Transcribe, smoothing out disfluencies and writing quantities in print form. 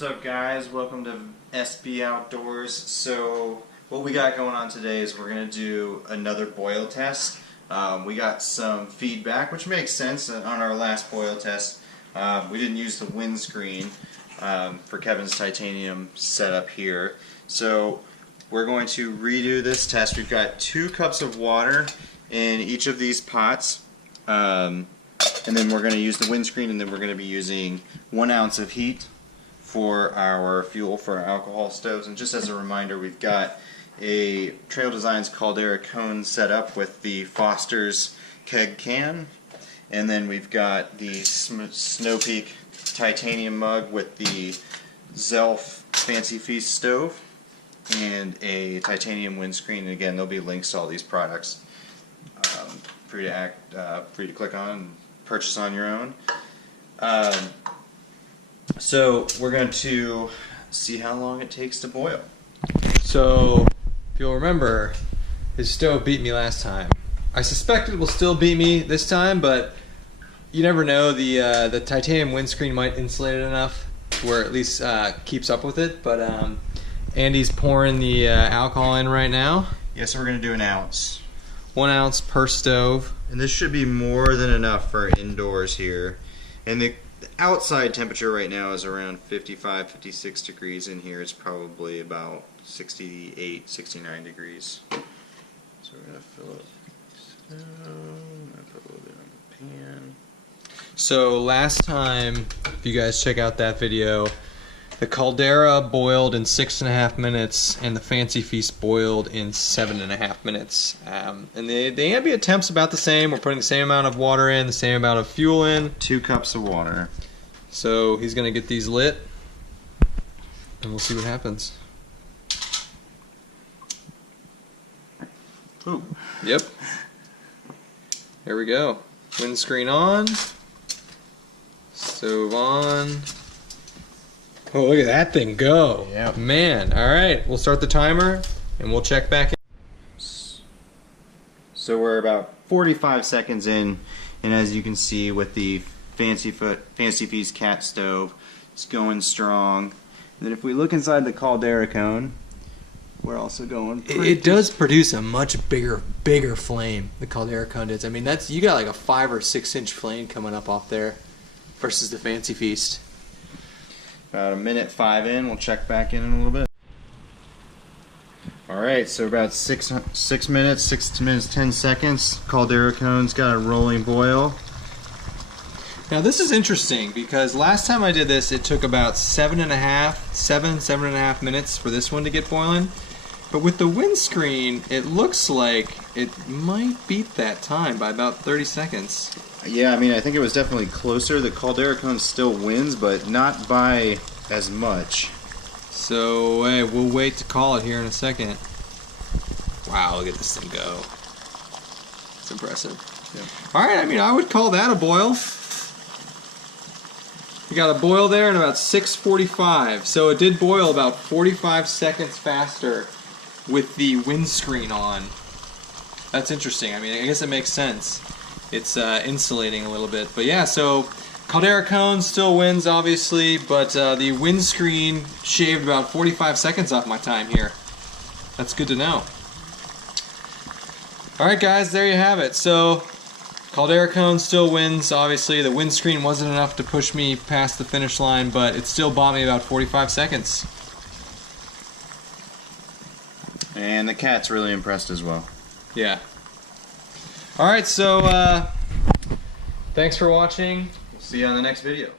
What's up, guys? Welcome to SB Outdoors. So what we got going on today is we're going to do another boil test. We got some feedback, which makes sense. On our last boil test, we didn't use the windscreen for Kevin's titanium setup here. So we're going to redo this test. We've got 2 cups of water in each of these pots. And then we're going to use the windscreen, and then we're going to be using 1 ounce of heat for our fuel for our alcohol stoves. And just as a reminder, we've got a Trail Designs Caldera cone set up with the Foster's keg can, and then we've got the Snow Peak titanium mug with the Zelf Fancy Feast stove and a titanium windscreen. And again, there'll be links to all these products for you to click on and purchase on your own. So we're going to see how long it takes to boil. So if you'll remember, his stove beat me last time. I suspect it will still beat me this time, but you never know. The titanium windscreen might insulate it enough where it at least keeps up with it. But Andy's pouring the alcohol in right now. Yeah, so we're going to do 1 ounce. 1 ounce per stove. And this should be more than enough for indoors here. And the outside temperature right now is around 55, 56 degrees. In here it's probably about 68, 69 degrees. So we're going to fill it. So I'm going to put a little bit on the pan. So last time, if you guys check out that video, the Caldera boiled in 6.5 minutes, and the Fancy Feast boiled in 7.5 minutes. And the ambient temp's about the same. We're putting the same amount of water in, the same amount of fuel in. 2 cups of water. So he's gonna get these lit, and we'll see what happens. Ooh. Yep. Here we go. Windscreen on. Stove on. Oh, look at that thing go. Yep. Man, alright, we'll start the timer and we'll check back in. So we're about 45 seconds in, and as you can see with the Fancy Feast cat stove, it's going strong. And then if we look inside the Caldera cone, we're also going pretty... It does produce a much bigger flame, the Caldera cone does. I mean, you got like a 5 or 6 inch flame coming up off there versus the Fancy Feast. About 1.5 minutes in, we'll check back in a little bit. Alright, so about 6 minutes, 10 seconds. Caldera cone's got a rolling boil. Now this is interesting because last time I did this, it took about 7.5 minutes for this one to get boiling. But with the windscreen, it looks like it might beat that time by about 30 seconds. Yeah, I mean, I think it was definitely closer. The Caldera cone still wins, but not by as much. So, hey, we'll wait to call it here in a second. Wow, look at this thing go. It's impressive. Yeah. Alright, I mean, I would call that a boil. We got a boil there in about 6:45. So it did boil about 45 seconds faster with the windscreen on. That's interesting. I mean, I guess it makes sense. It's insulating a little bit. But yeah, so Caldera cone still wins, obviously, but the windscreen shaved about 45 seconds off my time here. That's good to know. Alright guys, there you have it. So Caldera cone still wins, obviously. The windscreen wasn't enough to push me past the finish line, but it still bought me about 45 seconds. And the cat's really impressed as well. Yeah. Alright, so thanks for watching. We'll see you on the next video.